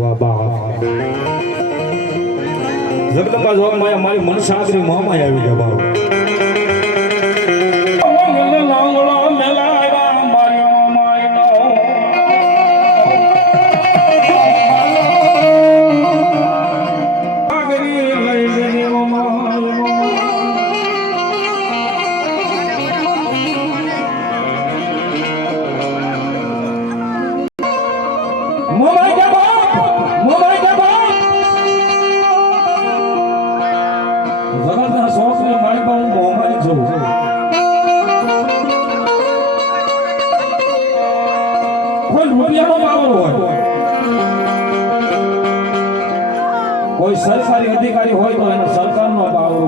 વાહ બા જગદંબા જોવા મારી મનસાગરી મામા આવી ગયા બાબા કોઈ સરકારી અધિકારી હોય તો એનો સરકારનો પાવર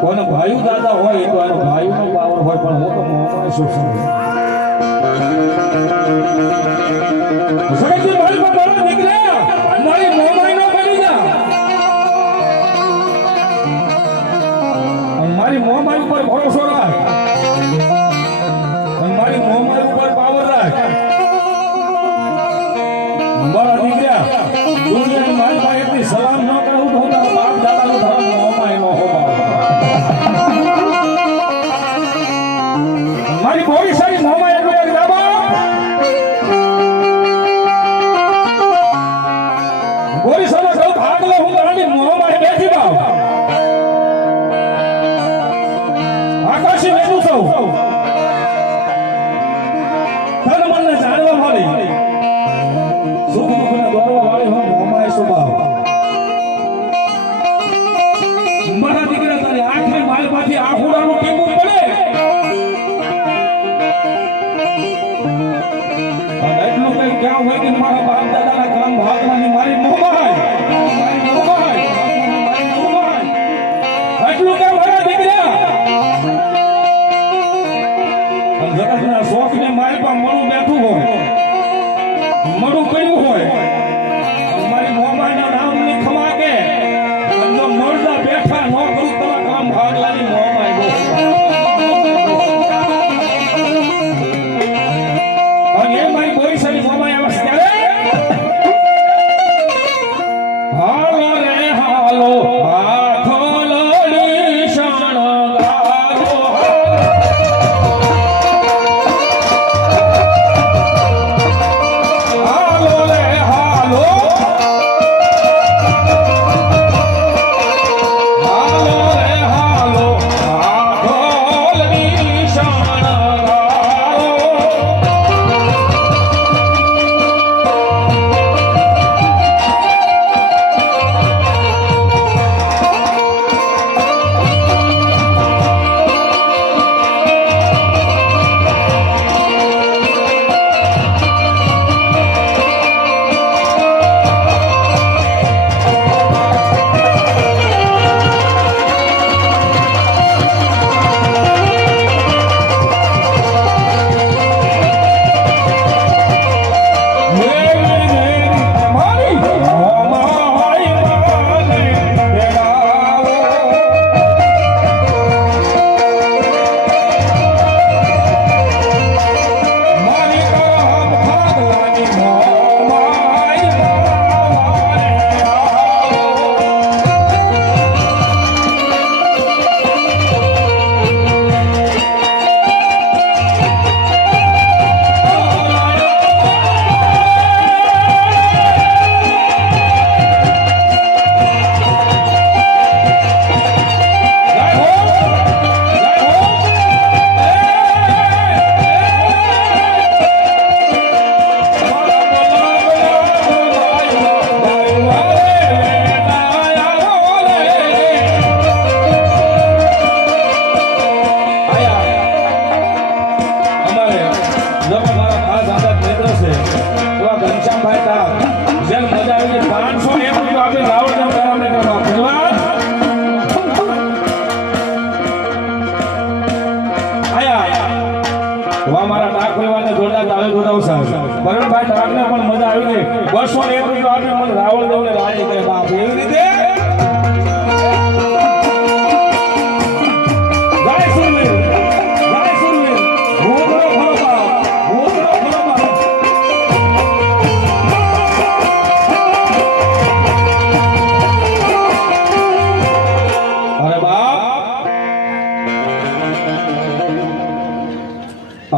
કોને ભાઈ દાદા હોય તો એનો ભાઈનો પાવર હોય, પણ હું તો મોહમાં શું સમજું? મારી મોબાઈલ પર ભરોસો શોખ ને મારી પાસે મોડું બેઠું હોય. મરું કર્યું હોય. મારી મોબાઈલ ના નામની ખમા કે મોરદા બેઠા ન કરું તમારા કામ ભાગલાની મોબાઈલ અને એ મારી કોઈ સારી મોબાઈલ આવશે હાલો હાલો હા ડોલ ડોલે લાડી કે બાપ. એવી રીતે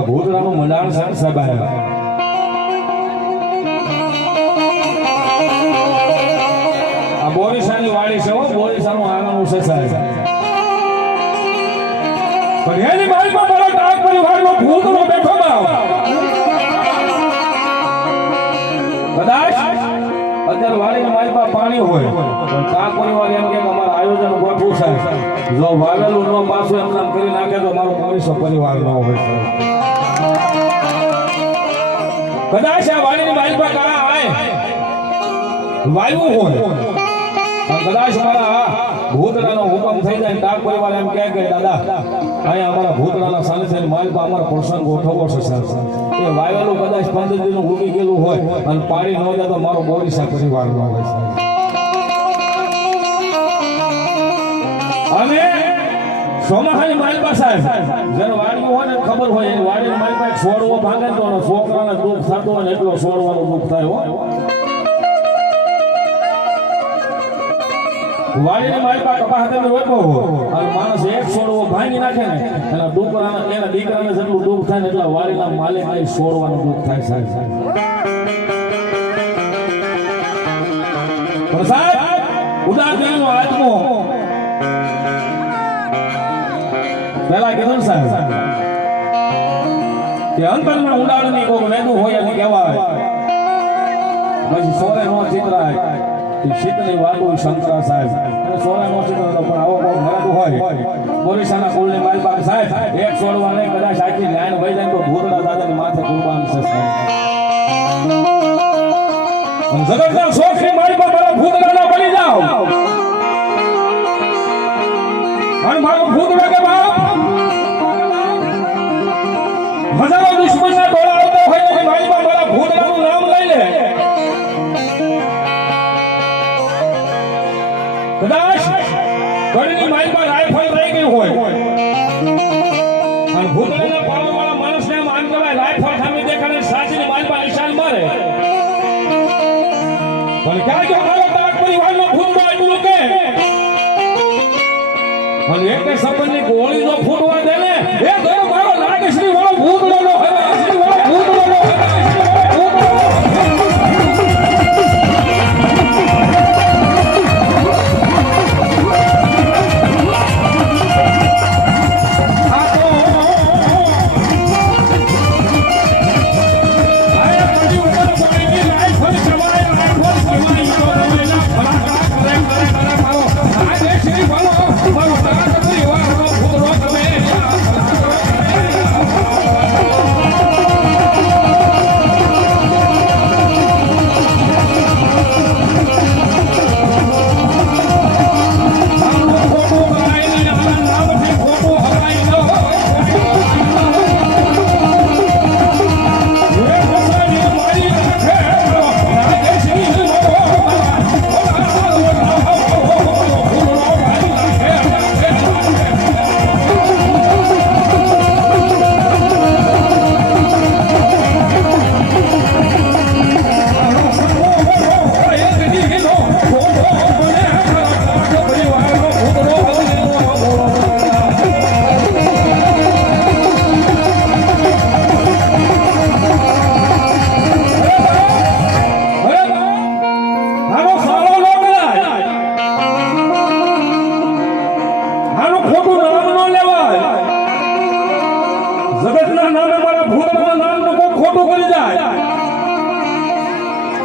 ભૂતરાનું મલાણ સાહેબ સાહેબ બોરીસાની વાડી છે હો, બોરીસાનું આંગણું છે સાહેબ. પણ એની બાજુમાં મારા ડાક પરિવારનો ભૂતનો બેઠો બાપ. કદાચ અત્યારે વાડીની પાસે પાણી હોય, પણ ટાક પરિવાર એમ કે અમારા આયોજન ગોઠવું સાહેબ. જો વાવેલું ન પાછું એમ નામ કરી નાખે તો મારો બોરીસો પરિવાર ન હોય કદાચ આ વાડીની પર કા આય, વાયુ હોય કદાચ મારા ભૂતડાનો હુકમ થઈ જાય ડાક પરિવાર એમ કહે કે, દાદા, અહીંયા અમારા ભૂતડાના સાનિધ્યની માલ પર અમારો પ્રસંગ ગોઠવવો છે. સર એ વાવેલું કદાચ પંદર દિન ઉગી ગયેલું હોય અને પાણી ન જાય તો મારો બોરીસા પરિવાર ન હોય અને સોમાહાની માલપા સાહેબ જેને વાડવું હોય ને ખબર હોય એ વાડી માલપા છોડવો ભાંગે તો છોકરાને દુઃખ થતું હોય એટલો છોડવાનું દુઃખ થાય હો. વાડીને મારી પાસે કપા તમે રોપ્યો હો અને માણસ એક છોડવો ભાંગી નાખે ને, એના ડુકરાને એના દીકરાને જેટલું દુઃખ થાય ને એટલા માલિક ને છોડવાનું દુઃખ થાય સાહેબ. પ્રસાદ દિલનો આત્મો. પેલા કીધું સાહેબ, કે અંતરના ઉડાડની કોઈ વેદું હોય એમ કહેવાય. પછી સોરે નો ચિતરાય. એ શીતની વાગુ શંકરા સાહેબ. અને સોરે મોસી ચિતરાતો પણ આવો કોઈ મરાતું હોય. પોલીસાના કુલની માલબાગ સાહેબ, એક છોડવા નહીં, કદાચ આખી લાઈન વહી જાય તો ભૂતડા દાદાની માથે કુરબાન છે સાહેબ. જગતના શોખની માલબાગ મારા ભૂતડાના બની જાઓ. અને મારો ભૂતડા કે બાપ, હજારો દુશ્મનના હોય. અને ભૂતળાના પાવરવાળા માણસને આમ આમ કહેવાય રાઇફલ સામે દેખાડે સાચીની માઇલમાં નિશાન મારે. પણ ક્યાં ગયો મારો તાક પરિવારનો ભૂતડો એટલું કે અને એક સંબંધની ગોળી નો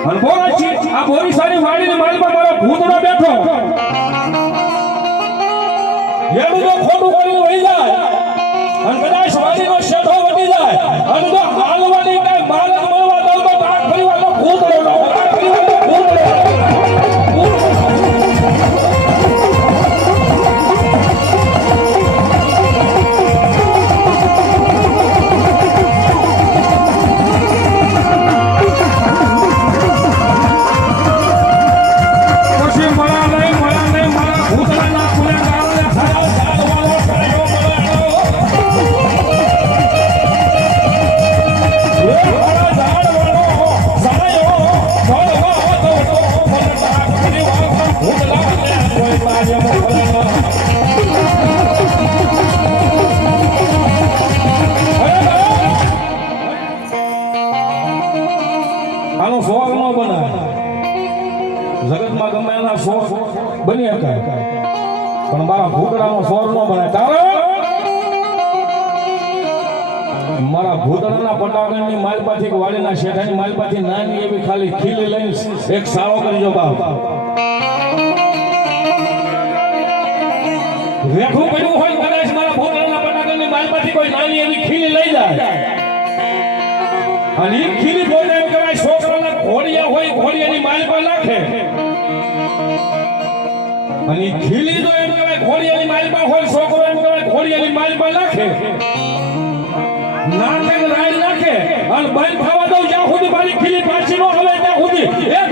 અને બોલા છે, આ બોરીસાની વાડીની ભૂતડો બેઠો. એનું જો ખોટું વહી જાય. અને કદાચ વાડીનો શેઠો વટી જાય. અને તો હાલવાની કઈ માલ ભૂતડાનો સોર નો બને. તારો? મારા ભૂતડાના પટાકણની માલપાથી વાડીના શેઠાની માલપાથી નાની એવી ખાલી ખીલી લઈને એક સાળો કરજો બાપ. વેઠું પડ્યું હોય કદાચ મારા ભૂતડાના પટાકણની માલપાથી કોઈ નાની એવી ખીલી લઈ જાય. અને એ ખીલી બોલે એમ કહેવાય છોકરાના ઘોડિયા હોય, ઘોડિયાની માલપા નાખે. અને ખીલી તો એમ કહેવાય, ઘોડિયાની માલપા હોય, છોકરો એમ કહેવાય, ઘોડિયાની માલપા નાખે. નાખે રાઈ નાખે. અને બંધ થવા દઉં, જ્યાં સુધી મારી ખીલી પાછી ન આવે ત્યાં સુધી. એક